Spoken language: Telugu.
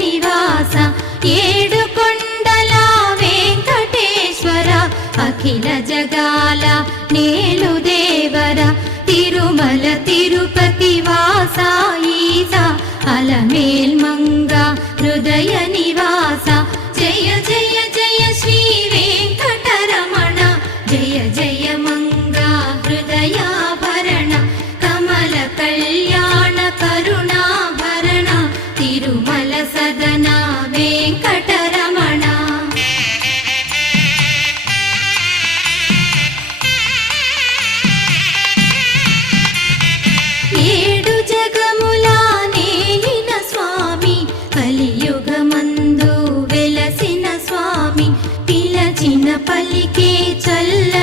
నివాస ఏడు కొండల వెంకటేశ్వర అఖిల జగాల నేలు దేవర తిరుమల తిరుపతి వాస ఈస అలమేల్ మంగ హృదయ నివాస జయ జయ జయ శ్రీ వెంకటరమణ జయ జయ మంగ హృదయాభరణ కమల కళ్యాణ కరుణాభరణ తిరుమల సదన వెంకటరమణ ఏడు జగముల నేలిన స్వామి కలియుగమందు వెలసిన స్వామి పిలచిన పలికే చల్ల